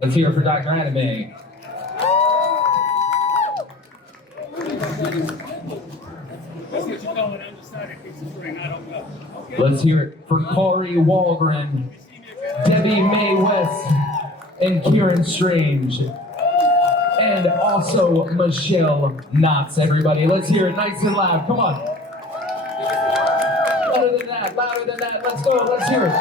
Let's hear it for Dr. Anime. Let's hear it for Kari Wahlgren, Debi Mae West, and Ciarán Strange. And also Michele Knotz, everybody. Let's hear it nice and loud. Come on. Louder than that. Let's go. Let's hear it.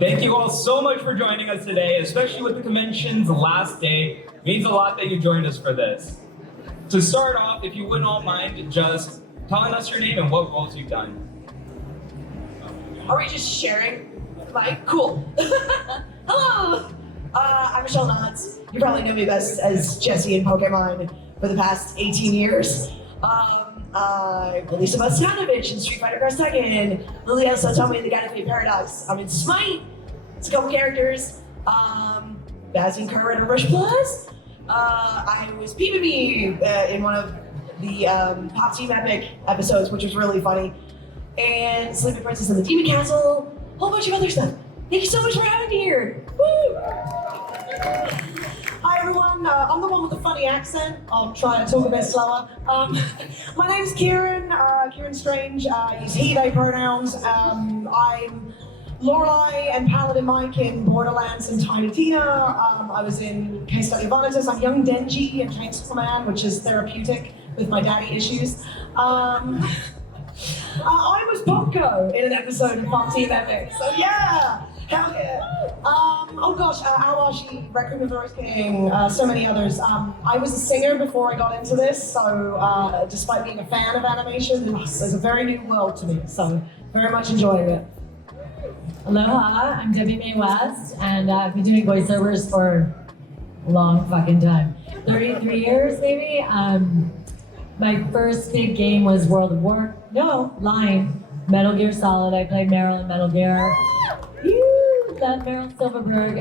Thank you all so much for joining us today, especially with the convention's last day. It means a lot that you joined us for this. To start off, if you wouldn't all mind just telling us your name and what roles you've done. Are we just sharing? Like, cool. Hello, I'm Michele Knotz. You probably know me best as Jessie in Pokemon for the past 18 years. Lisa Bastanovich in Street Fighter Cross Tekken. Lilia Satomi in the Gallifrey Paradox. I'm in Smite. It's a couple characters. Baz and Kerr in Rush Plus. I was PvP in one of the Pop Team Epic episodes, which was really funny. And Sleeping Princess in the Demon Castle. A whole bunch of other stuff. Thank you so much for having me here. Woo! Hi everyone, I'm the one with the funny accent. I'll try to talk a bit slower. My name's Ciarán, Ciarán Strange. I use he, they pronouns. I'm Lorelei and Paladin Mike in Borderlands and Tiny Tina. I was in Case Study of Vanitas. I'm young Denji in Chainsaw Man, which is therapeutic with my daddy issues. I was Popco in an episode of Pop Team Epic, so yeah! Hell yeah! Oh gosh, Awashi, Requiem of the Rose King, so many others. I was a singer before I got into this, so despite being a fan of animation, it's a very new world to me, so very much enjoying it. Aloha, I'm Debi Mae West, and I've been doing voiceovers for a long fucking time. 33 years, maybe. My first big game was Metal Gear Solid. I played Meryl in Metal Gear. That's Meryl Silverburgh.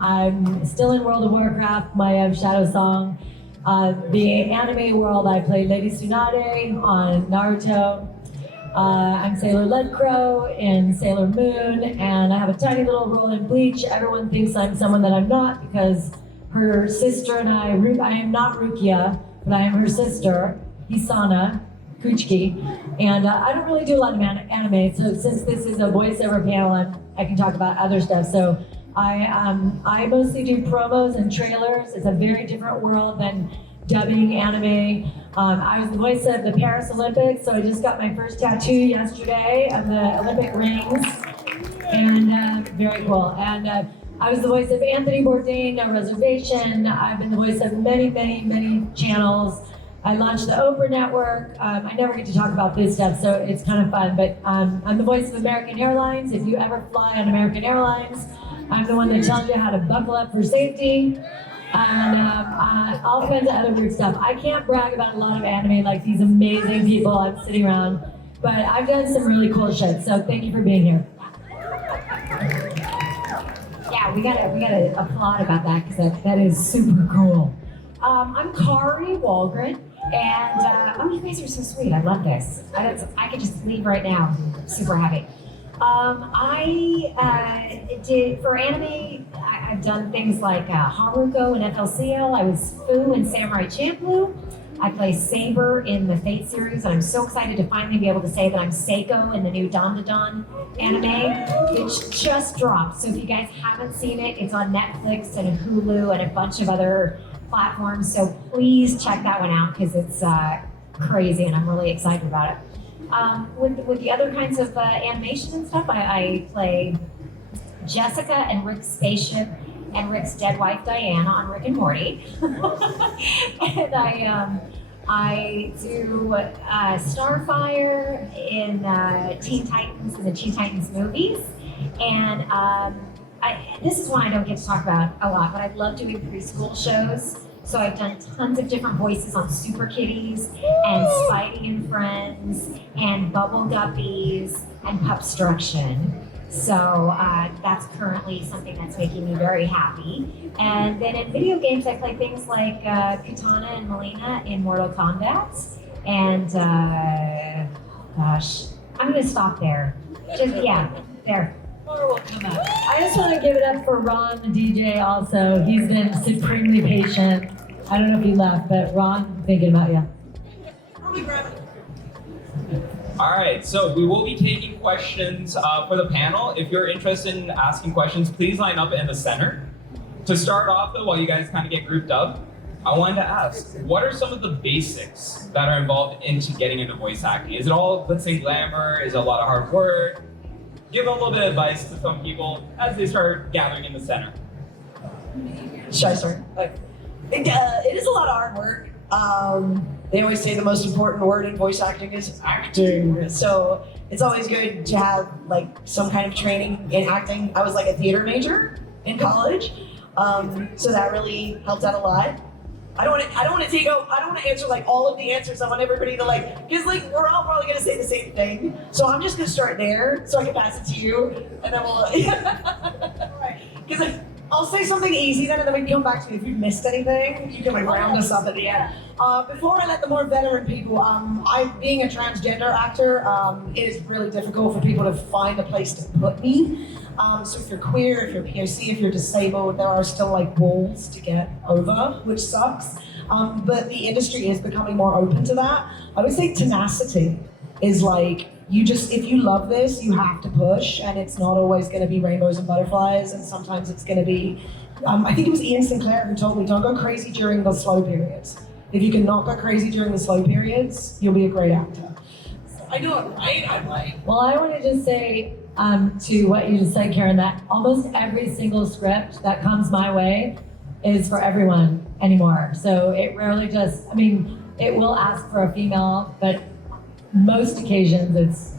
I'm still in World of Warcraft, my Shadow Song. The anime world, I played Lady Tsunade on Naruto. I'm Sailor Leadcrow in Sailor Moon, and I have a tiny little role in Bleach. Everyone thinks I'm someone that I'm not because her sister and I am not Rukia, but I am her sister, Hisana Kuchiki, and I don't really do a lot of anime, so since this is a voiceover panel, I can talk about other stuff. So I mostly do promos and trailers. It's a very different world than dubbing anime. I was the voice of the Paris Olympics, so I just got my first tattoo yesterday of the Olympic rings, and very cool. And I was the voice of Anthony Bourdain, No Reservation. I've been the voice of many, many, many channels. I launched the Oprah Network. I never get to talk about this stuff, so it's kind of fun, but I'm the voice of American Airlines. If you ever fly on American Airlines, I'm the one that tells you how to buckle up for safety, and all kinds of other weird stuff. I can't brag about a lot of anime like these amazing people I'm sitting around, but I've done some really cool shit, so thank you for being here. Yeah, we gotta applaud about that, because that is super cool. I'm Kari Wahlgren, and oh, you guys are so sweet. I love this. I could just leave right now. I'm super happy. I did for anime. I've done things like Haruko in FLCL. I was Fu in Samurai Champloo. I play Saber in the Fate series, and I'm so excited to finally be able to say that I'm Seiko in the new Dandadan anime, which just dropped. So if you guys haven't seen it, it's on Netflix and Hulu and a bunch of other platforms, so please check that one out because it's crazy and I'm really excited about it. With the other kinds of animation and stuff, I play Jessica and Rick's spaceship and Rick's dead wife Diana on Rick and Morty. And I do Starfire in Teen Titans and the Teen Titans movies. And this is one I don't get to talk about a lot, but I love doing preschool shows. So I've done tons of different voices on Super Kitties and Spidey and Friends and Bubble Guppies and Pupstruction. So that's currently something that's making me very happy. And then in video games, I play things like Katana and Melina in Mortal Kombat. And gosh, I'm gonna stop there. Just, yeah, there. more will come up. I just want to give it up for Ron, the DJ, also. He's been supremely patient. I don't know if he left, but Ron, I'm thinking about you. Probably grab it. All right, so we will be taking questions for the panel. If you're interested in asking questions, please line up in the center. To start off, though, while you guys kind of get grouped up, I wanted to ask, what are some of the basics that are involved into getting into voice acting? Is it all glitz and glamour? Is it a lot of hard work? Give a little bit of advice to some people as they start gathering in the center. Should I start? It is a lot of hard work. They always say the most important word in voice acting is acting. So it's always good to have like some kind of training in acting. I was like a theater major in college, so that really helped out a lot. I don't want to answer like all of the answers. I want everybody to because like we're all probably gonna say the same thing. So I'm just gonna start there so I can pass it to you, and then we'll. Because I'll say something easy then, and then we can come back to it. If you've missed anything, you can like round us up at the end. Before I let the more veteran people, being a transgender actor, it is really difficult for people to find a place to put me. So if you're queer, if you're POC, if you're disabled, there are still like walls to get over, which sucks. But the industry is becoming more open to that. I would say tenacity is like, if you love this, you have to push, and it's not always going to be rainbows and butterflies, and sometimes it's going to be, I think it was Ian Sinclair who told me, don't go crazy during the slow periods. If you can not go crazy during the slow periods, you'll be a great actor. I know it, right? I'm like... Well, I want to just say to what you just said, Karen, that almost every single script that comes my way is for everyone anymore. So it rarely just, it will ask for a female, but most occasions it's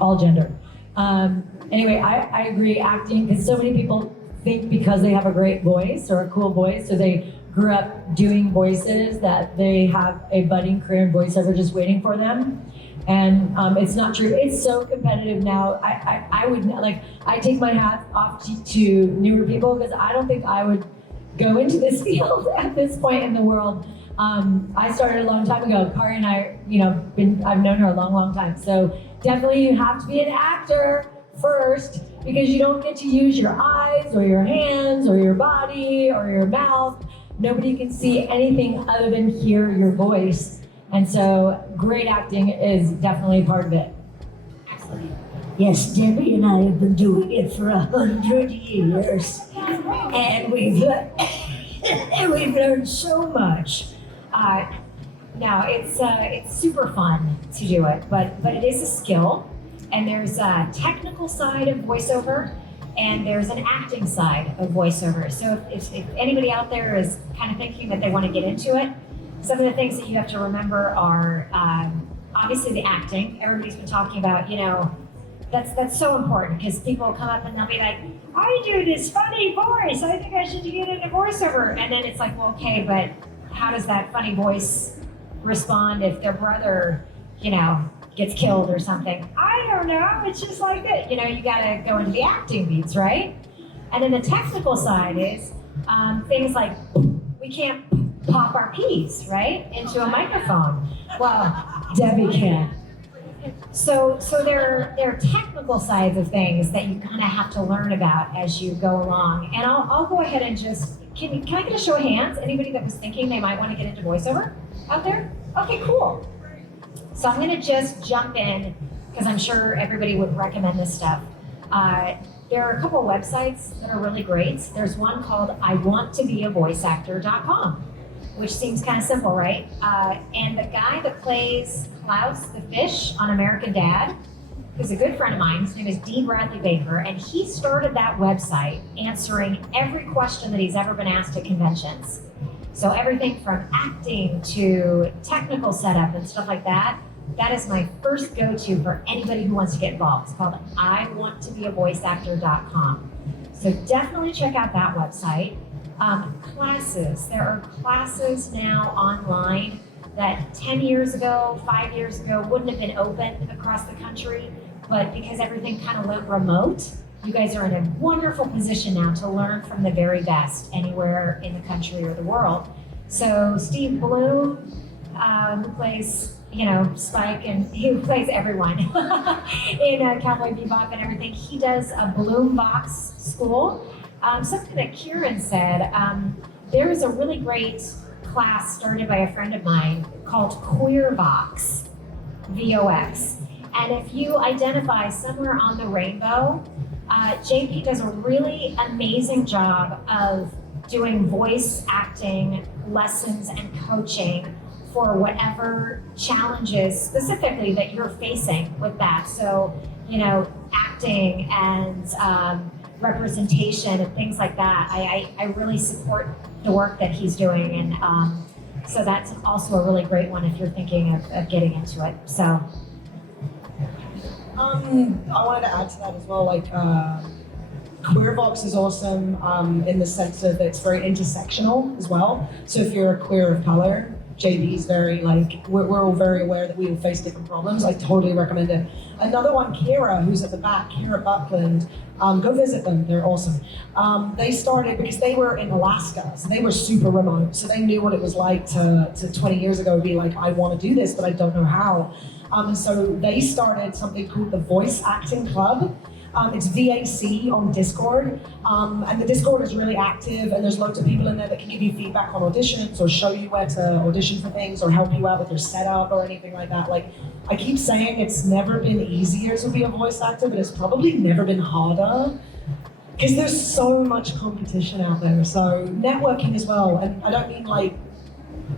all gender. Anyway, I agree, acting, because so many people think because they have a great voice or a cool voice, so they grew up doing voices, that they have a budding career in voiceover just waiting for them. And it's not true. It's so competitive now. I would, I take my hat off to newer people, because I don't think I would go into this field at this point in the world. I started a long time ago. Kari and I, I've known her a long, long time. So definitely you have to be an actor first, because you don't get to use your eyes or your hands or your body or your mouth. Nobody can see anything other than hear your voice. And so great acting is definitely part of it. Yes, Debbie and I have been doing it for 100 years, and we've learned so much. Now it's super fun to do it, but it is a skill, and there's a technical side of voiceover, and there's an acting side of voiceover. So if anybody out there is kind of thinking that they want to get into it, some of the things that you have to remember are obviously the acting. Everybody's been talking about, that's so important, because people come up and they'll be like, I do this funny voice, I think I should get into voiceover. And then it's like, well, okay, but how does that funny voice respond if their brother, gets killed or something? I don't know, it's just like that. You gotta go into the acting beats, right? And then the technical side is things like, we can't pop our P's, right, into a microphone. Well, Debbie can. So there are technical sides of things that you kind of have to learn about as you go along. And I'll go ahead and just, can I get a show of hands? Anybody that was thinking they might want to get into voiceover out there? Okay, cool. So I'm gonna just jump in, because I'm sure everybody would recommend this stuff. There are a couple of websites that are really great. There's one called iwanttobeavoiceactor.com, which seems kind of simple, right? And the guy that plays Klaus the fish on American Dad, who's a good friend of mine, his name is D. Bradley Baker, and he started that website answering every question that he's ever been asked at conventions. So everything from acting to technical setup and stuff like that, that is my first go-to for anybody who wants to get involved. It's called iwanttobeavoiceactor.com. So definitely check out that website. Classes, there are classes now online that 10 years ago, 5 years ago, wouldn't have been open across the country, but because everything kind of went remote, you guys are in a wonderful position now to learn from the very best anywhere in the country or the world. So Steve Bloom, who plays Spike, and he plays everyone in Cowboy Bebop and everything. He does a Bloom Box school. Something that Ciarán said, there is a really great class started by a friend of mine called Queer Vox, VOX. And if you identify somewhere on the rainbow, JP does a really amazing job of doing voice acting lessons and coaching for whatever challenges specifically that you're facing with that. So, acting and representation and things like that. I really support the work that he's doing, and so that's also a really great one if you're thinking of getting into it. So. I wanted to add to that as well, Queer Vox is awesome in the sense of it's very intersectional as well. So if you're a queer of color, JB is very we're all very aware that we all face different problems. I totally recommend it. Another one, Kira, who's at the back, Kira Buckland, go visit them, they're awesome. They started because they were in Alaska, so they were super remote. So they knew what it was like to 20 years ago be like, I want to do this, but I don't know how. And so they started something called the Voice Acting Club. It's VAC on Discord, and the Discord is really active, and there's loads of people in there that can give you feedback on auditions or show you where to audition for things or help you out with your setup or anything like that. I keep saying it's never been easier to be a voice actor, but it's probably never been harder because there's so much competition out there. So networking as well, and I don't mean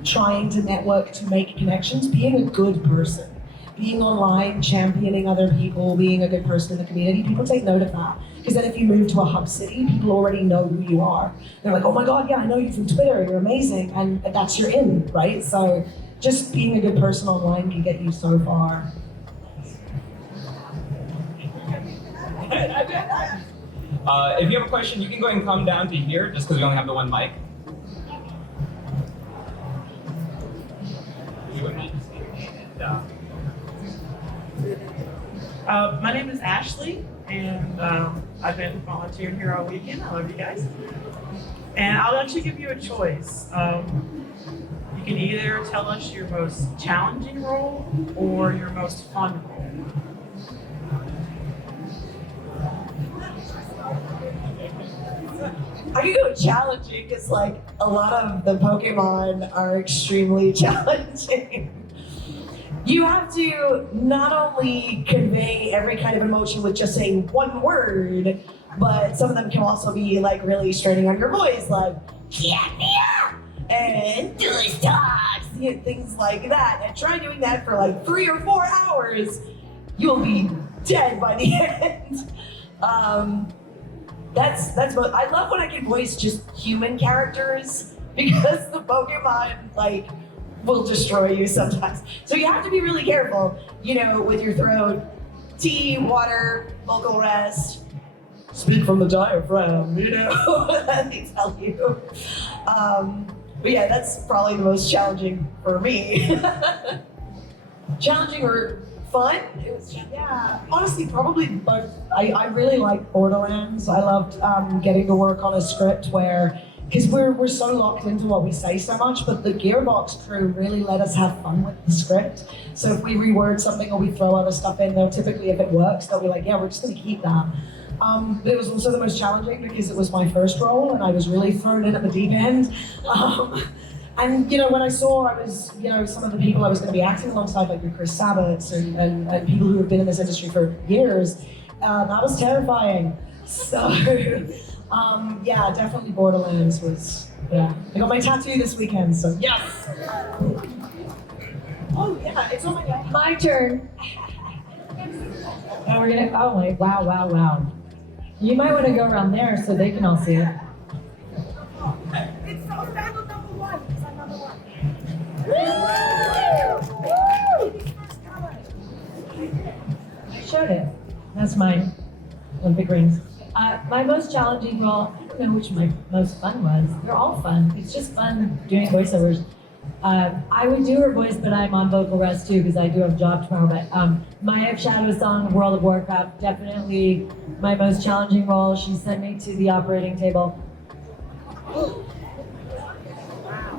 trying to network to make connections, being a good person. Being online, championing other people, being a good person in the community, people take note of that. Because then if you move to a hub city, people already know who you are. They're like, oh my God, yeah, I know you from Twitter, you're amazing. And that's your in, right? So just being a good person online can get you so far. If you have a question, you can go ahead and come down to here, just because we only have the one mic. My name is Ashley, and I've been volunteering here all weekend. I love you guys. And I'll let you give you a choice. You can either tell us your most challenging role or your most fun role. I can go challenging because a lot of the Pokemon are extremely challenging. You have to not only convey every kind of emotion with just saying one word, but some of them can also be really straining on your voice, yeah, and do this talks, things like that. And try doing that for 3 or 4 hours, you'll be dead by the end. That's what I love when I can voice just human characters because the Pokemon will destroy you sometimes. So you have to be really careful, with your throat. Tea, water, vocal rest. Speak from the diaphragm, that they tell you. But yeah, that's probably the most challenging for me. Challenging or fun? It was, yeah, honestly, probably both. I really liked Borderlands. I loved getting to work on a script because we're so locked into what we say so much, but the Gearbox crew really let us have fun with the script. So if we reword something or we throw other stuff in there, typically if it works, they'll be like, yeah, we're just gonna keep that. But it was also the most challenging because it was my first role and I was really thrown in at the deep end. And when I saw I was, some of the people I was gonna be acting alongside, like Chris Sabbats and people who have been in this industry for years, that was terrifying. So, yeah, definitely Borderlands was, yeah. I got my tattoo this weekend, so yes! Oh yeah, it's on my My turn. And we're gonna, wow. You might want to go around there so they can all see it. It's so bad with number one, because I'm number one. I showed it. That's mine. Olympic rings. My most challenging role, I don't know which my most fun was. They're all fun. It's just fun doing voiceovers. I would do her voice, but I'm on vocal rest too because I do have a job tomorrow. But Maya of Shadow Song, World of Warcraft, definitely my most challenging role. She sent me to the operating table.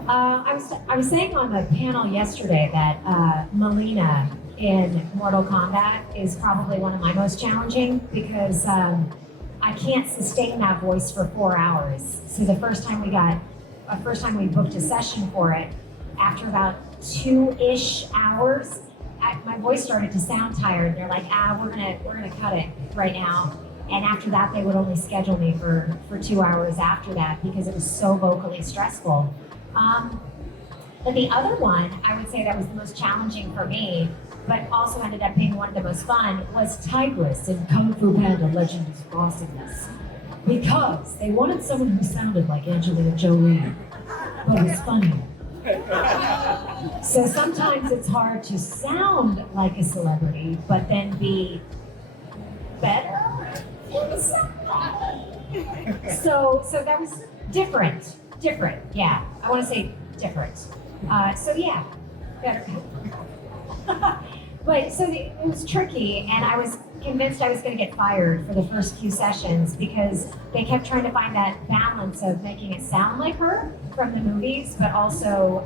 I was saying on the panel yesterday that Melina in Mortal Kombat is probably one of my most challenging because I can't sustain that voice for 4 hours. So the first time we booked a session for it, after about 2-ish hours, my voice started to sound tired. They're like, we're gonna cut it right now. And after that, they would only schedule me for 2 hours after that because it was so vocally stressful. But the other one, I would say that was the most challenging for me, but also ended up being one of the most fun, was Tigress in Kung Fu Panda Legend of Awesomeness. Because they wanted someone who sounded like Angelina Jolie, but was funny. So sometimes it's hard to sound like a celebrity, but then be better. So that was different, yeah. I want to say different. So yeah, better. But so it was tricky, and I was convinced I was going to get fired for the first few sessions because they kept trying to find that balance of making it sound like her from the movies, but also,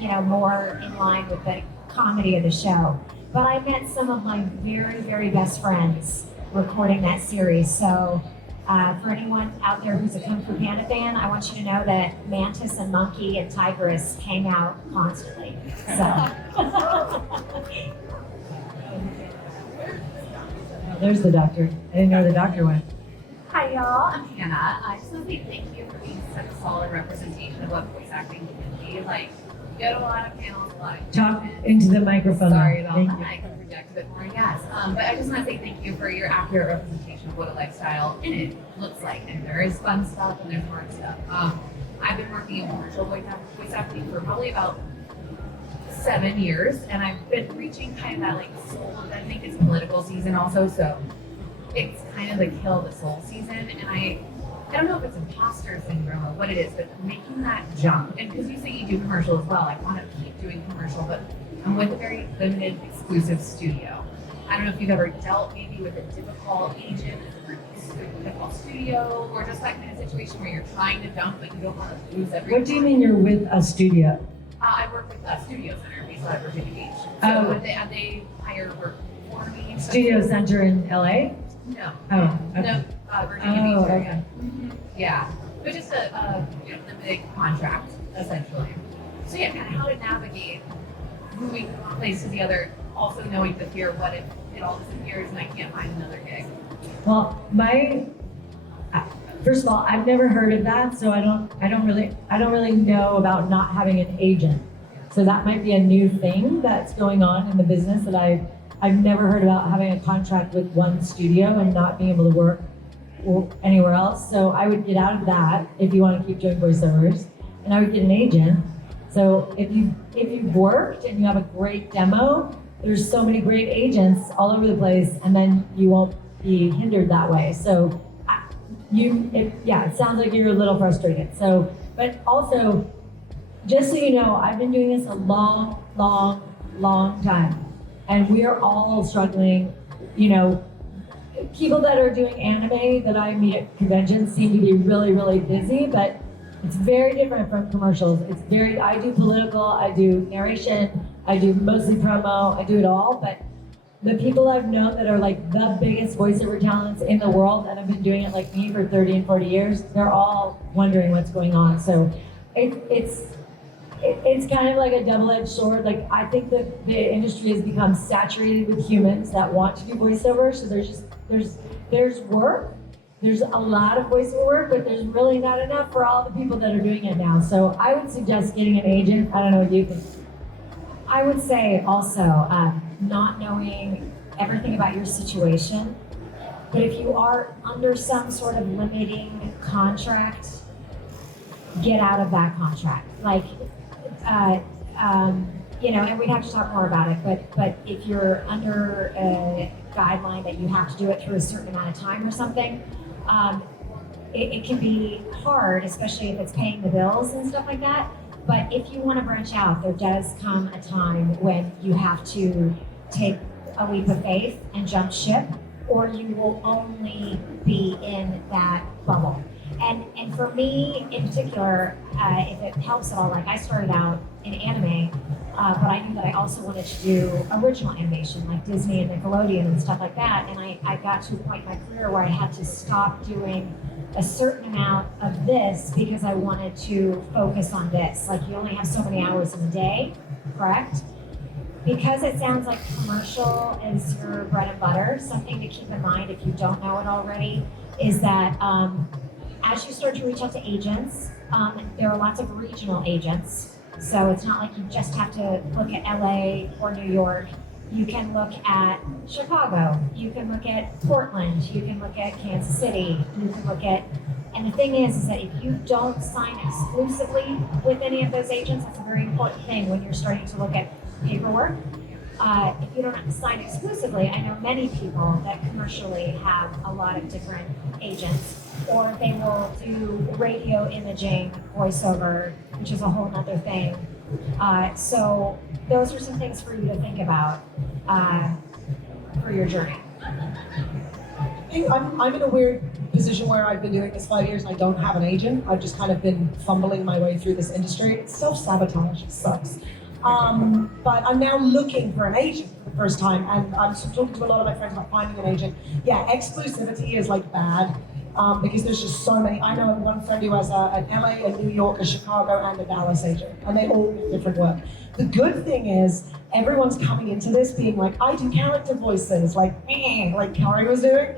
more in line with the comedy of the show. But I met some of my very, very best friends recording that series. So for anyone out there who's a Kung Fu Panda fan, I want you to know that Mantis and Monkey and Tigress hang out constantly. So. There's the doctor. I didn't know the doctor went. Hi y'all, I'm Hannah. I just want to say thank you for being such a solid representation of what voice acting can be. Like, you get a lot of panels, a lot of Talk into the microphone. Sorry about Thank that. you. I can project a bit more, yes. But I just want to say thank you for your accurate representation of what a lifestyle in it looks like. And there is fun stuff and there's hard stuff. I've been working in commercial voice acting for probably about 7 years, and I've been reaching kind of that like soul. I think it's political season also, so it's kind of the kill the soul season. And I don't know if it's imposter syndrome or what it is, but making that jump. And because you say you do commercial as well, I want to keep doing commercial, but I'm with a very limited, exclusive studio. I don't know if you've ever dealt maybe with a difficult agent, a difficult studio, or just that kind of situation where you're trying to jump, but you don't want to lose everything. What do you mean you're with a studio? I work with a studio center based out of Virginia Beach. So Oh. they hire work for me. Studio Center in LA? No. Oh, okay. No, Virginia Beach area. Okay. Yeah, but just a limited contract essentially. So yeah, kind of how to navigate moving from one place to the other, also knowing the fear, what if it all disappears and I can't find another gig. Well, first of all, I've never heard of that, so I don't really know about not having an agent. So that might be a new thing that's going on in the business that I've never heard about, having a contract with one studio and not being able to work anywhere else. So I would get out of that if you want to keep doing voiceovers, and I would get an agent. So if you've worked and you have a great demo, there's so many great agents all over the place, and then you won't be hindered that way. So it sounds like you're a little frustrated. So, but also, just so you know, I've been doing this a long time, and we are all struggling. People that are doing anime that I meet at conventions seem to be really, really busy, but it's very different from commercials. I do political, I do narration, I do mostly promo, I do it all, but the people I've known that are like the biggest voiceover talents in the world and have been doing it like me for 30 and 40 years, they're all wondering what's going on. So it's kind of like a double-edged sword. Like, I think that the industry has become saturated with humans that want to do voiceover. So there's work. There's a lot of voiceover work, but there's really not enough for all the people that are doing it now. So I would suggest getting an agent. I don't know what you think. I would say also not knowing everything about your situation. But if you are under some sort of limiting contract, get out of that contract. Like, and we'd have to talk more about it, but if you're under a guideline that you have to do it through a certain amount of time or something, it can be hard, especially if it's paying the bills and stuff like that. But if you want to branch out, there does come a time when you have to take a leap of faith and jump ship, or you will only be in that bubble. And for me in particular, if it helps at all, like I started out in anime, but I knew that I also wanted to do original animation, like Disney and Nickelodeon and stuff like that. And I got to a point in my career where I had to stop doing a certain amount of this because I wanted to focus on this. Like you only have so many hours in a day, correct? Because it sounds like commercial is your bread and butter, something to keep in mind if you don't know it already is that as you start to reach out to agents, there are lots of regional agents. So it's not like you just have to look at LA or New York. You can look at Chicago, you can look at Portland, you can look at Kansas City, you can look at, and the thing is that if you don't sign exclusively with any of those agents, that's a very important thing when you're starting to look at paperwork. If you don't sign exclusively, I know many people that commercially have a lot of different agents, or they will do radio imaging, voiceover, which is a whole nother thing. So those are some things for you to think about for your journey. I'm in a weird position where I've been doing this 5 years and I don't have an agent. I've just kind of been fumbling my way through this industry. It's self-sabotage, it sucks. But I'm now looking for an agent for the first time, and I'm talking to a lot of my friends about finding an agent. Yeah, exclusivity is like bad, because there's just so many. I know one friend who has an LA, a New York, a Chicago, and a Dallas agent, and they all do different work. The good thing is everyone's coming into this being like, I do character voices, like Kari was doing.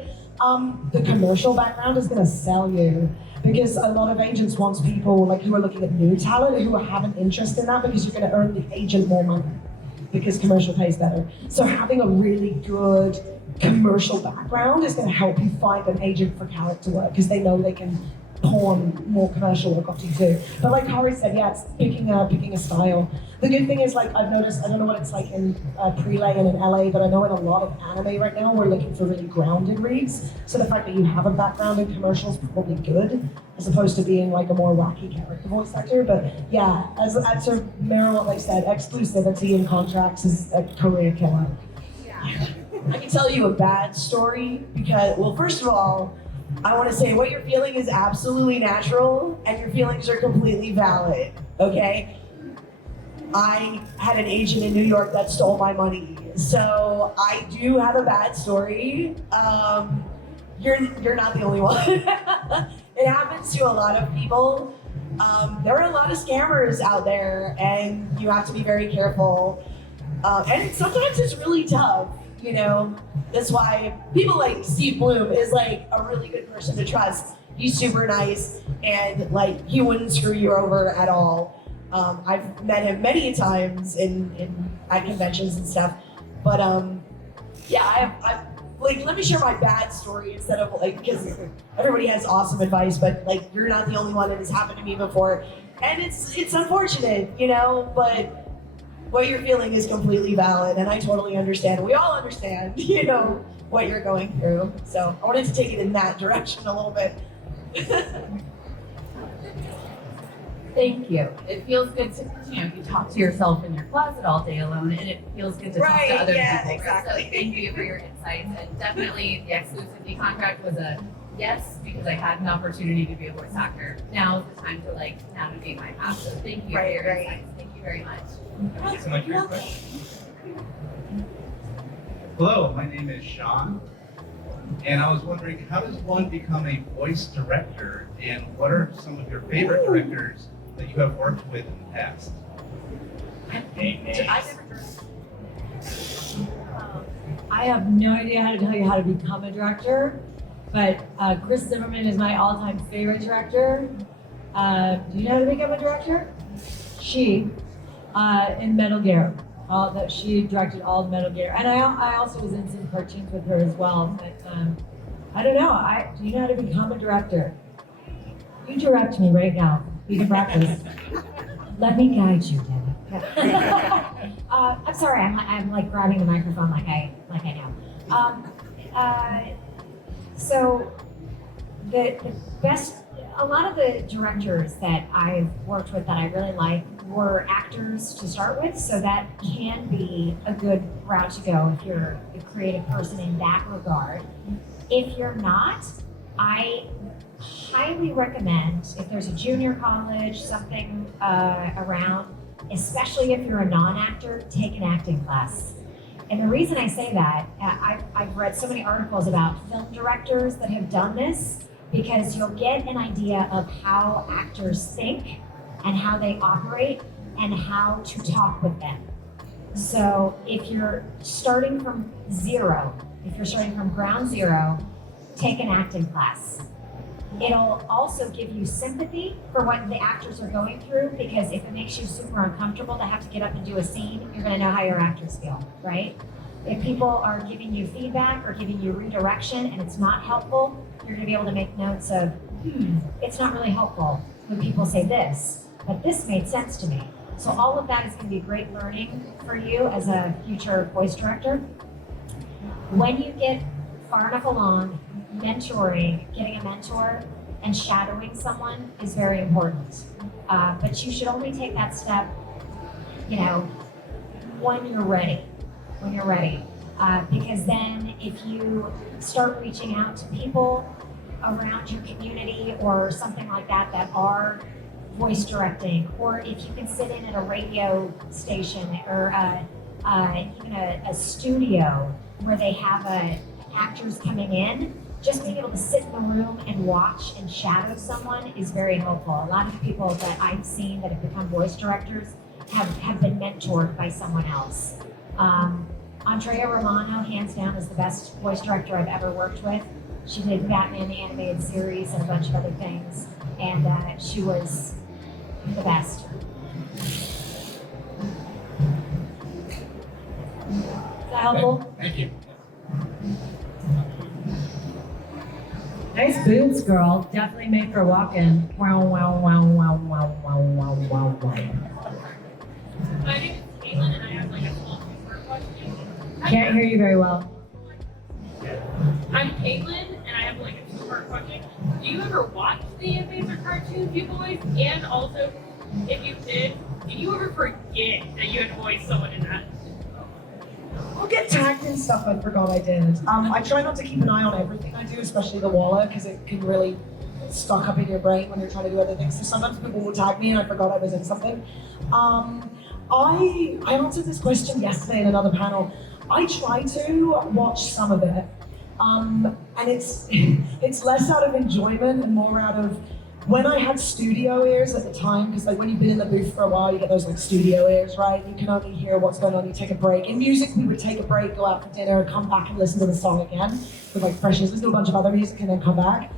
The commercial background is gonna sell you. Because a lot of agents want people like who are looking at new talent who have an interest in that because you're going to earn the agent more money because commercial pays better. So having a really good commercial background is going to help you find an agent for character work because they know they can pawn more commercial work off you too. But like Kari said, yeah, it's picking a style. The good thing is like I've noticed, I don't know what it's like in Prelay and in LA, but I know in a lot of anime right now we're looking for really grounded reads. So the fact that you have a background in commercials is probably good, as opposed to being like a more wacky character voice actor. But yeah, as to Meryl, what they said, exclusivity in contracts is a career killer. Yeah. I can tell you a bad story because, well, first of all, I want to say what you're feeling is absolutely natural and your feelings are completely valid, okay? I had an agent in New York that stole my money, so I do have a bad story. You're not the only one. It happens to a lot of people. There are a lot of scammers out there, and you have to be very careful. And sometimes it's really tough, you know? That's why people like Steve Bloom is like a really good person to trust. He's super nice, and like he wouldn't screw you over at all. I've met him many times at conventions and stuff. But yeah, I like, let me share my bad story instead of like, because everybody has awesome advice, but like you're not the only one that has happened to me before. And it's unfortunate, you know, but what you're feeling is completely valid, and I totally understand. We all understand, you know, what you're going through. So I wanted to take it in that direction a little bit. Thank you. It feels good to, you talk to yourself in your closet all day alone, and it feels good to talk to other people. Exactly. So thank you for your insights. And definitely the exclusivity contract was a yes, because I had an opportunity to be a voice actor. Now is the time to like navigate my path. So thank you for your insights. Thank you very much. Thank you so much for your question. Hello, my name is Sean, and I was wondering, how does one become a voice director, and what are some of your favorite directors that you have worked with in the past? I have no idea how to tell you how to become a director, but Chris Zimmerman is my all-time favorite director. Do you know how to become a director? She, in Metal Gear. That she directed all of Metal Gear, and I also was in some cartoons with her as well. But I don't know. Do you know how to become a director? You direct me right now. We can practice. Let me guide you, Debbie. I'm sorry. I'm like grabbing the microphone like I know. So the best. A lot of the directors that I've worked with that I really like were actors to start with, so that can be a good route to go if you're a creative person in that regard. If you're not, I highly recommend, if there's a junior college, something around, especially if you're a non-actor, take an acting class. And the reason I say that, I've read so many articles about film directors that have done this, because you'll get an idea of how actors think and how they operate and how to talk with them. So if you're starting from zero, if you're starting from ground zero, take an acting class. It'll also give you sympathy for what the actors are going through, because if it makes you super uncomfortable to have to get up and do a scene, you're gonna know how your actors feel, right? If people are giving you feedback or giving you redirection and it's not helpful, you're gonna be able to make notes of, it's not really helpful when people say this, but this made sense to me. So all of that is gonna be great learning for you as a future voice director. When you get far enough along, mentoring, getting a mentor, and shadowing someone is very important. But you should only take that step, when you're ready. Because then if you start reaching out to people around your community or something like that that are voice directing, or if you can sit in at a radio station or even a studio where they have actors coming in, just being able to sit in the room and watch and shadow someone is very helpful. A lot of the people that I've seen that have become voice directors have been mentored by someone else. Andrea Romano, hands down, is the best voice director I've ever worked with. She did Batman the Animated Series and a bunch of other things, and she was the best. Is that helpful? Thank you. Nice boobs, girl. Definitely make her walk in. Wow, wow, wow, wow, wow, wow, wow, wow, wow. My name is Caitlin, and I have like a small super question. Can't hear you very well. I'm Caitlin, and I have like a super question. Do you ever watch the favorite cartoons you voiced? And also, if you did you ever forget that you had voiced someone in that? I'll get tagged in stuff I forgot I did. I try not to keep an eye on everything I do, especially the wallet, because it can really stuck up in your brain when you're trying to do other things. So sometimes people will tag me and I forgot I was in something. I answered this question yesterday in another panel. I try to watch some of it, and it's less out of enjoyment and more out of when I had studio ears at the time, because like when you've been in the booth for a while, you get those like studio ears, right? You can only hear what's going on. You take a break. In music, we would take a break, go out for dinner, come back and listen to the song again with like freshness. Listen to a bunch of other music and then come back.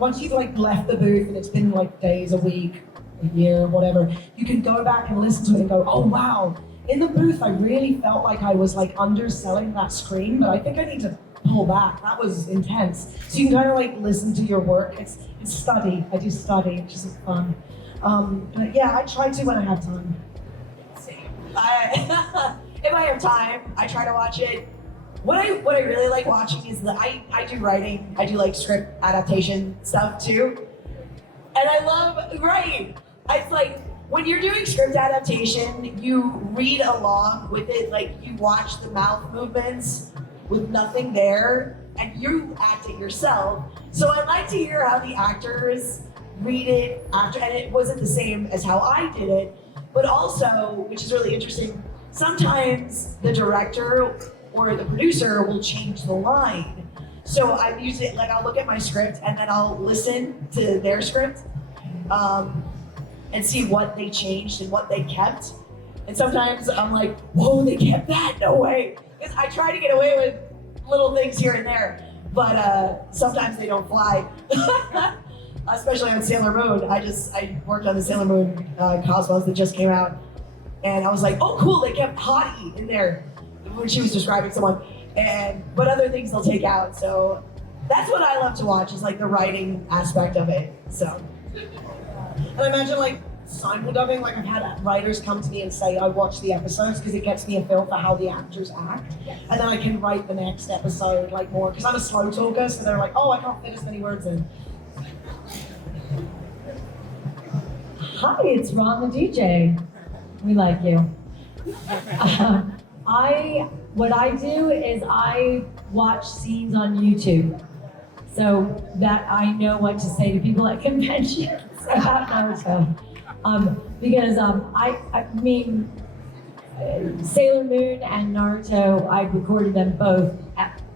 Once you've like left the booth and it's been like days, a week, a year, whatever, you can go back and listen to it and go, oh wow. In the booth, I really felt like I was like underselling that scream, but I think I need to pull back. That was intense. So you can kind of like listen to your work. It's study. I do study, which is fun. But yeah, I try to when I have time. If I have time, I try to watch it. What I really like watching is I do writing. I do like script adaptation stuff too. And I love, it's like, when you're doing script adaptation, you read along with it, like you watch the mouth movements with nothing there, and you act it yourself. So I like to hear how the actors read it after, and it wasn't the same as how I did it, but also, which is really interesting, sometimes the director or the producer will change the line. So I'm usually, like I'll look at my script and then I'll listen to their script, and see what they changed and what they kept. And sometimes I'm like, whoa, they kept that, no way. Because I try to get away with little things here and there, but sometimes they don't fly. Especially on Sailor Moon. I worked on the Sailor Moon cosmos that just came out. And I was like, oh cool, they kept Hottie in there when she was describing someone. But other things they'll take out. So that's what I love to watch, is like the writing aspect of it, so. And I imagine like simuldubbing, like I've had writers come to me and say, I watch the episodes because it gets me a feel for how the actors act. Yes. And then I can write the next episode like more, because I'm a slow talker, so they're like, oh, I can't fit as many words in. Hi, it's Ron the DJ. We like you. What I do is I watch scenes on YouTube. so that I know what to say to people at conventions about Naruto. Because I mean, Sailor Moon and Naruto, I recorded them both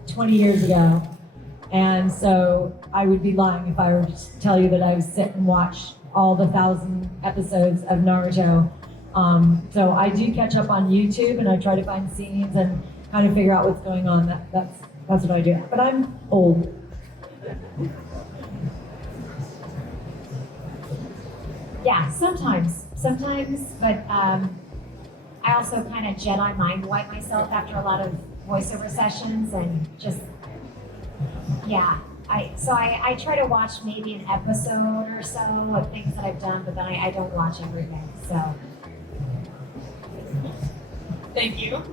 20 years ago. And so I would be lying if I were to tell you that I would sit and watch all the 1,000 episodes of Naruto. So I do catch up on YouTube and I try to find scenes and kind of figure out what's going on. That's what I do. But I'm old. Yeah, sometimes, but I also kind of Jedi mind wipe myself after a lot of voiceover sessions and just, yeah. I try to watch maybe an episode or so of things that I've done, but then I don't watch everything, so. Thank you.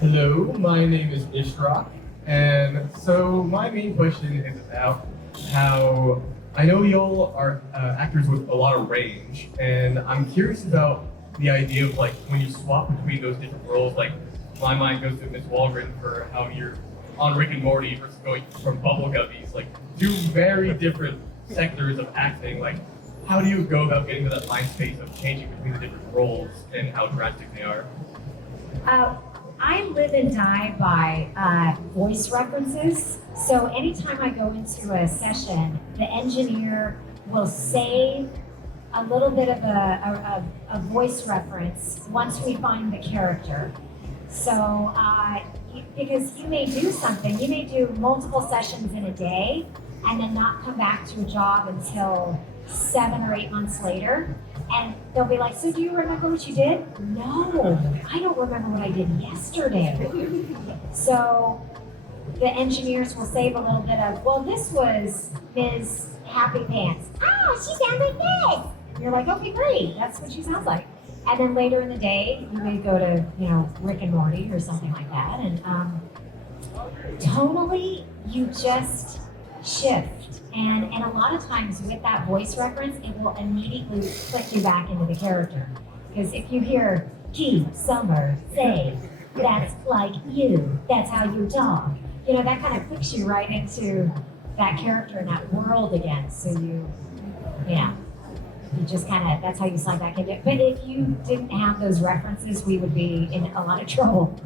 Hello, my name is Ishraq, and so my main question is about how I know y'all are actors with a lot of range, and I'm curious about the idea of like when you swap between those different roles. Like my mind goes to Miss Wahlgren for how you're on Rick and Morty versus going from Bubble Guppies, like two very different sectors of acting. Like how do you go about getting to that mind space of changing between the different roles and how drastic they are? I live and die by voice references. So anytime I go into a session, the engineer will say a little bit of a voice reference once we find the character. So because you may do something, you may do multiple sessions in a day and then not come back to a job until 7 or 8 months later. And they'll be like, so do you remember what you did? No, I don't remember what I did yesterday. So the engineers will save a little bit of, well, this was Ms. Happy Pants. Oh, she sounds like this. And you're like, okay, great, that's what she sounds like. And then later in the day, you may go to, Rick and Morty or something like that. And tonally, you just shift. And a lot of times with that voice reference, it will immediately click you back into the character. Because if you hear Key, Summer, say, that's like you, that's how you talk, that kind of clicks you right into that character and that world again. So you just kind of, that's how you slide back into it. But if you didn't have those references, we would be in a lot of trouble.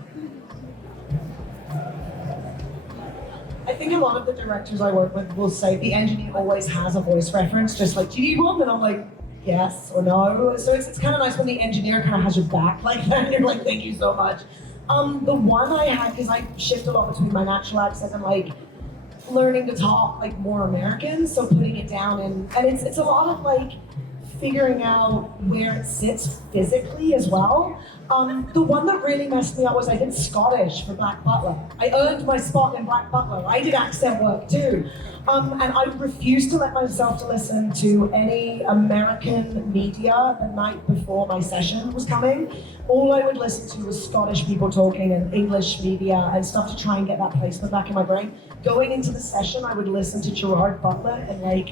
I think a lot of the directors I work with will say the engineer always has a voice reference, just like, do you need one? And I'm like, yes or no. So it's kind of nice when the engineer kind of has your back like that, and you're like, thank you so much. The one I had, because I shift a lot between my natural accent and like learning to talk like more American, so putting it down and it's a lot of like figuring out where it sits physically as well. The one that really messed me up was I did Scottish for Black Butler. I earned my spot in Black Butler. I did accent work too. And I refused to let myself to listen to any American media the night before my session was coming. All I would listen to was Scottish people talking and English media and stuff to try and get that placement back in my brain. Going into the session, I would listen to Gerard Butler and like,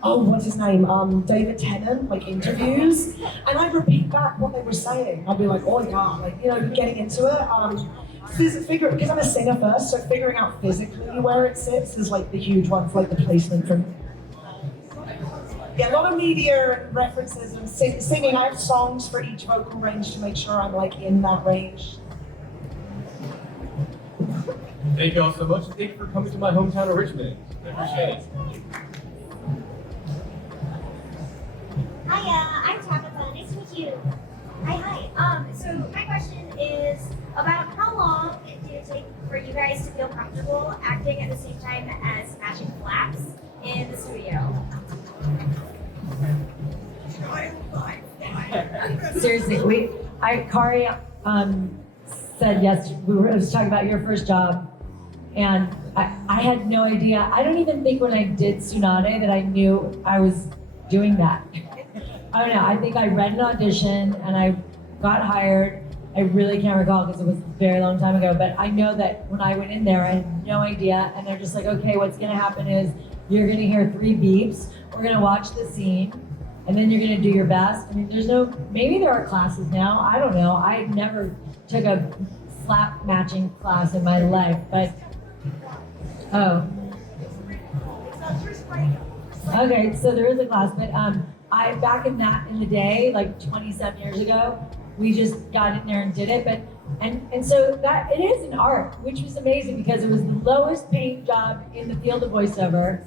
what's his name? David Tennant, like interviews. And I'd repeat back what they were saying. I'd be like, oh yeah, like, getting into it. Because I'm a singer first, so figuring out physically where it sits is like the huge one for like the placement for me. Yeah, a lot of media and references and singing. I have songs for each vocal range to make sure I'm like in that range. Thank you all so much, and thank you for coming to my hometown of Richmond. I appreciate it. Hi, I'm Tabitha. Nice to meet you. Hi. So my question is about how long did it take for you guys to feel comfortable acting at the same time as smashing flaps in the studio? Seriously, Kari said yes. We were talking about your first job, and I had no idea. I don't even think when I did Tsunade that I knew I was doing that. I don't know. I think I read an audition and I got hired. I really can't recall because it was a very long time ago. But I know that when I went in there, I had no idea. And they're just like, okay, what's going to happen is you're going to hear 3 beeps. We're going to watch the scene. And then you're going to do your best. I mean, maybe there are classes now. I don't know. I never took a flap matching class in my life, but oh. Okay, so there is a class, but I back in the day, like 27 years ago, we just got in there and did it. But and so that it is an art, which was amazing because it was the lowest paying job in the field of voiceover,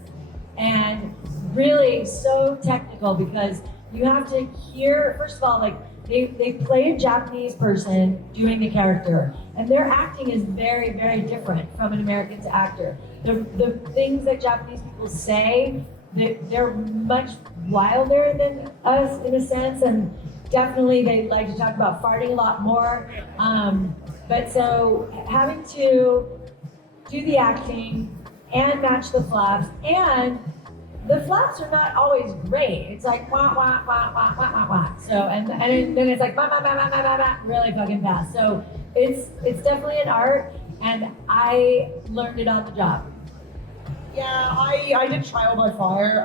and really so technical because you have to hear, first of all, like they play a Japanese person doing the character, and their acting is very, very different from an American actor. The things that Japanese people say, they're much wilder than us in a sense, and definitely they like to talk about farting a lot more. But so having to do the acting and match the flaps, and the flaps are not always great. It's like wah wah wah wah wah wah wah. So and then it's like wah wah wah wah wah wah really fucking fast. So it's definitely an art, and I learned it on the job. Yeah, I did Trial by Fire.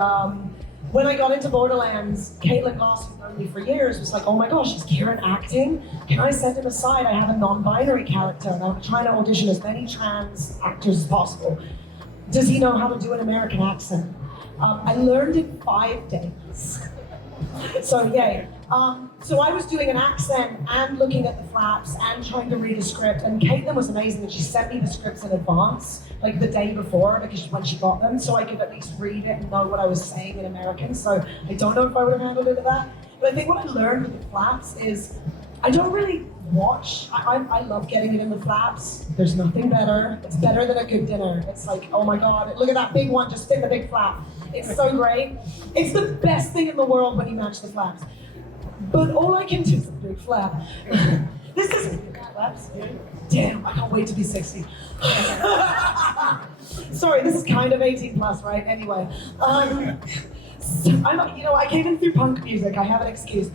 When I got into Borderlands, Caitlin Goss, who's known me for years, was like, oh my gosh, is Ciarán acting? Can I set him aside? I have a non-binary character, and I'm trying to audition as many trans actors as possible. Does he know how to do an American accent? I learned in 5 days. So yay. So I was doing an accent and looking at the flaps and trying to read a script, and Caitlin was amazing and she sent me the scripts in advance, like the day before, because when she got them, so I could at least read it and know what I was saying in American. So I don't know if I would have handled it with that. But I think what I learned with the flaps is I don't really watch. I love getting it in the flaps. There's nothing better. It's better than a good dinner. It's like, oh my God, look at that big one, just fit the big flap. It's so great. It's the best thing in the world when you match the flaps. But all I can do is a big flap. This isn't big flaps. Damn, I can't wait to be 60. Sorry, this is kind of 18 plus, right? Anyway. So I came in through punk music. I have an excuse.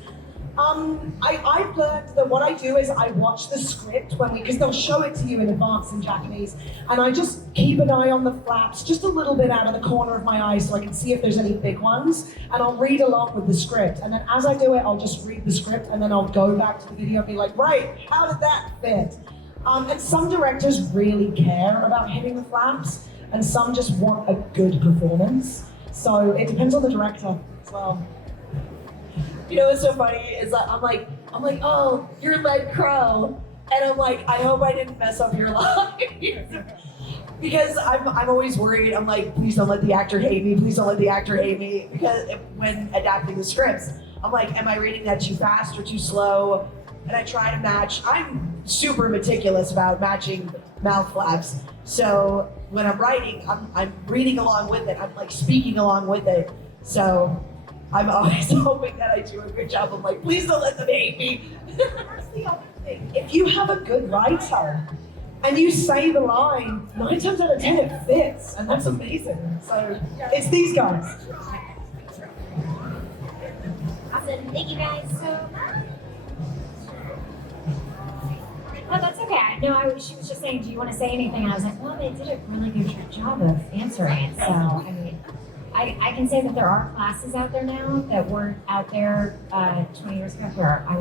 I've learned that what I do is I watch the script because they'll show it to you in advance in Japanese, and I just keep an eye on the flaps just a little bit out of the corner of my eye so I can see if there's any big ones, and I'll read along with the script, and then as I do it, I'll just read the script, and then I'll go back to the video and be like, right, how did that fit? And some directors really care about hitting the flaps, and some just want a good performance. So it depends on the director as well. You know what's so funny is that I'm like, oh, you're Lead Crow, and I'm like, I hope I didn't mess up your line. Because I'm always worried. I'm like, please don't let the actor hate me. Please don't let the actor hate me. Because when adapting the scripts, I'm like, am I reading that too fast or too slow? And I try to match. I'm super meticulous about matching mouth flaps. So when I'm writing, I'm reading along with it. I'm like speaking along with it. So I'm always hoping that I do a good job. I'm like, please don't let them hate me. That's the other thing. If you have a good writer and you say the line, 9 times out of 10 it fits, and that's amazing. So it's these guys. Awesome. Thank you guys so much. No, that's okay. No, she was just saying, do you want to say anything? And I was like, well, they did a really good job of answering it. So, I mean, I can say that there are classes out there now that weren't out there 20 years ago. Where I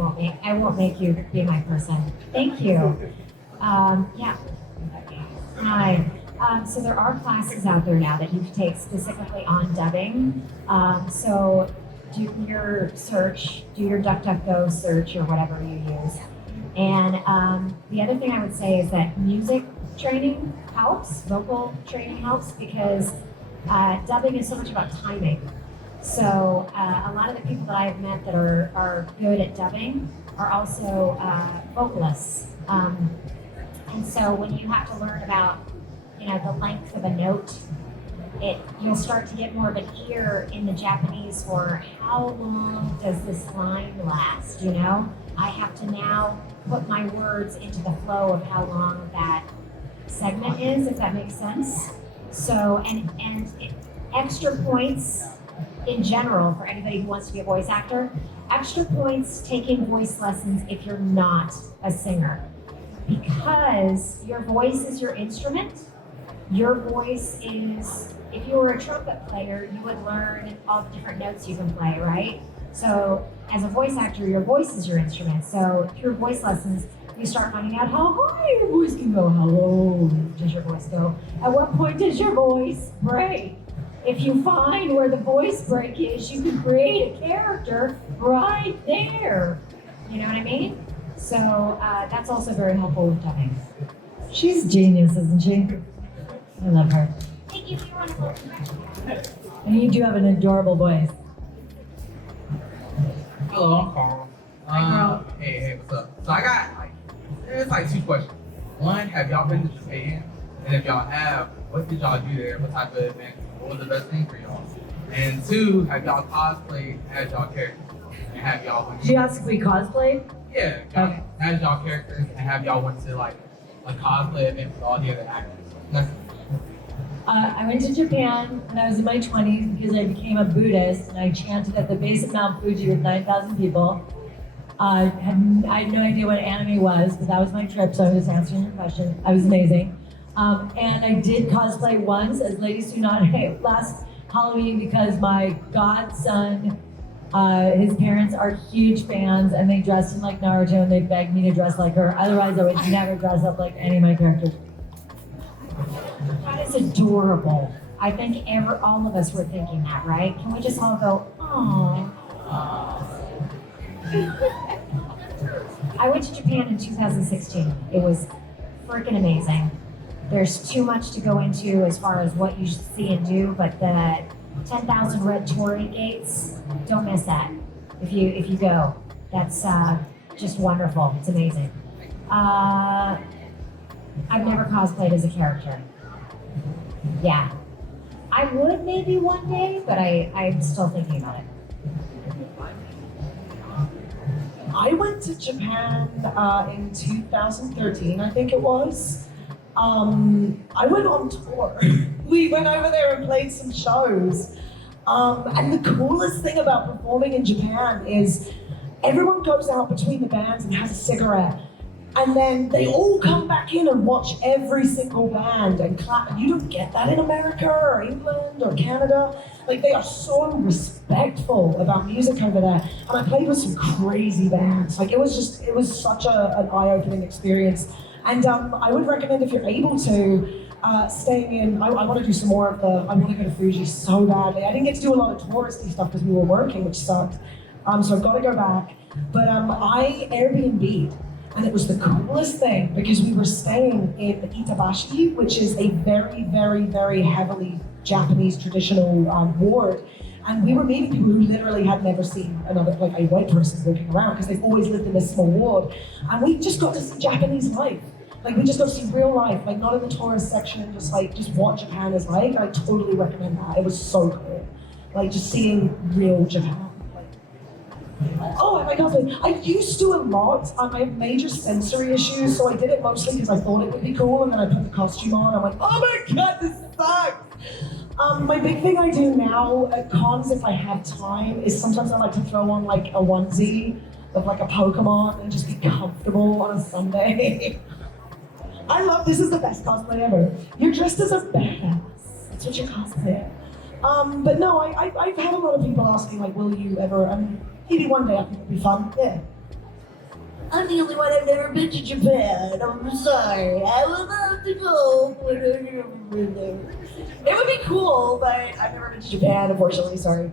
won't make you be my person. Thank you. Yeah. Hi. So there are classes out there now that you can take specifically on dubbing. So do your search, do your DuckDuckGo search or whatever you use. And the other thing I would say is that music training helps, vocal training helps, because dubbing is so much about timing. So a lot of the people that I've met that are good at dubbing are also vocalists. And so when you have to learn about, the length of a note, you'll start to get more of an ear in the Japanese for how long does this line last, I have to now put my words into the flow of how long that segment is, if that makes sense. So, and extra points in general for anybody who wants to be a voice actor, extra points taking voice lessons if you're not a singer. Because your voice is your instrument. Your voice is, if you were a trumpet player, you would learn all the different notes you can play, right? So as a voice actor, your voice is your instrument. So through voice lessons, you start finding out how high your voice can go. How low does your voice go? At what point does your voice break? If you find where the voice break is, you can create a character right there. You know what I mean? So that's also very helpful with dubbing. She's genius, isn't she? I love her. Thank you for your wonderful. And you do have an adorable voice. Hello, I'm Carl. Hey, what's up? So I got it's like two questions. One, have y'all been to Japan? And if y'all have, what did y'all do there? What type of event? What was the best thing for y'all? And two, have y'all cosplayed as y'all characters? And have y'all went She asked if we cosplayed? Yeah, Okay. as y'all characters, and have y'all went to like a cosplay event with all the other actors? That's I went to Japan when I was in my 20s because I became a Buddhist and I chanted at the base of Mount Fuji with 9,000 people. I had no idea what anime was, but that was my trip, so I'm just answering your question. I was amazing. And I did cosplay once as Lady Tsunade last Halloween because my godson, his parents are huge fans and they dressed him like Naruto and they begged me to dress like her. Otherwise, I would never dress up like any of my characters. That is adorable. I think all of us were thinking that, right? Can we just all go, aww? I went to Japan in 2016. It was freaking amazing. There's too much to go into as far as what you should see and do, but the 10,000 red torii gates, don't miss that. If you go, that's just wonderful. It's amazing. I've never cosplayed as a character. Yeah. I would maybe one day, but I'm still thinking about it. I went to Japan in 2013, I think it was. I went on tour. We went over there and played some shows. And the coolest thing about performing in Japan is everyone goes out between the bands and has a cigarette. And then they all come back in and watch every single band and clap. And you don't get that in America or England or Canada. Like, they are so respectful about music over there. And I played with some crazy bands. Like, it was such an eye-opening experience. And I would recommend, if you're able to, staying in, I want to do some more of I want to go to Fuji so badly. I didn't get to do a lot of touristy stuff because we were working, which sucked. So I've got to go back. But I Airbnb'd. And it was the coolest thing because we were staying in Itabashi, which is a very, very, very heavily Japanese traditional ward. And we were meeting people who literally had never seen a white person walking around because they've always lived in this small ward. And we just got to see Japanese life. Like, we just got to see real life, like not in the tourist section, just what Japan is like. I totally recommend that. It was so cool. Like, just seeing real Japan. Oh my God, I used to a lot. I have major sensory issues, so I did it mostly because I thought it would be cool, and then I put the costume on. I'm like, oh my God, this sucks. My big thing I do now at cons, if I have time, is sometimes I like to throw on like a onesie of like a Pokemon and just be comfortable on a Sunday. This is the best cosplay ever. You're dressed as a badass. That's what you're cosplaying. But no, I've had a lot of people asking, like, will you ever, maybe one day I think it'd be fun, yeah. I'm the only one I've never been to Japan. I'm sorry. I would love to go, but I've never been there. It would be cool, but I've never been to Japan, unfortunately, sorry.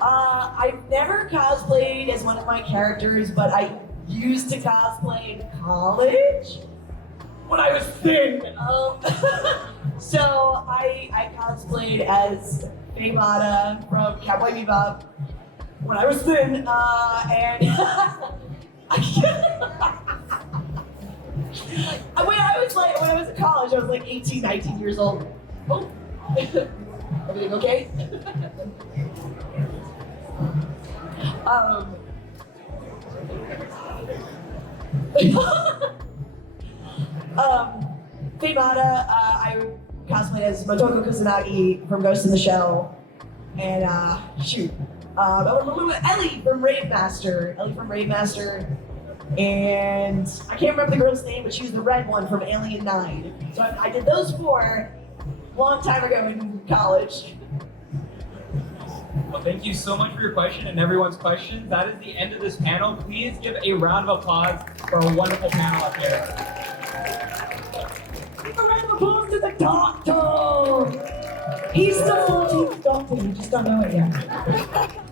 I've never cosplayed as one of my characters, but I used to cosplay in college when I was thin. So I cosplayed as Feimata from Cowboy Bebop when I was thin, and when I was in college, I was like 18, 19 years old. Oh, everything okay? Feimata, I cosplayed as Motoko Kusanagi from Ghost in the Shell, and Ellie from Rave Master, and I can't remember the girl's name, but she was the red one from Alien 9. So I did those four a long time ago in college. Well, thank you so much for your question and everyone's questions. That is the end of this panel. Please give a round of applause for our wonderful panel up here. Give a round of applause to the Doctor! He's the 14th Doctor, you just don't know it yet.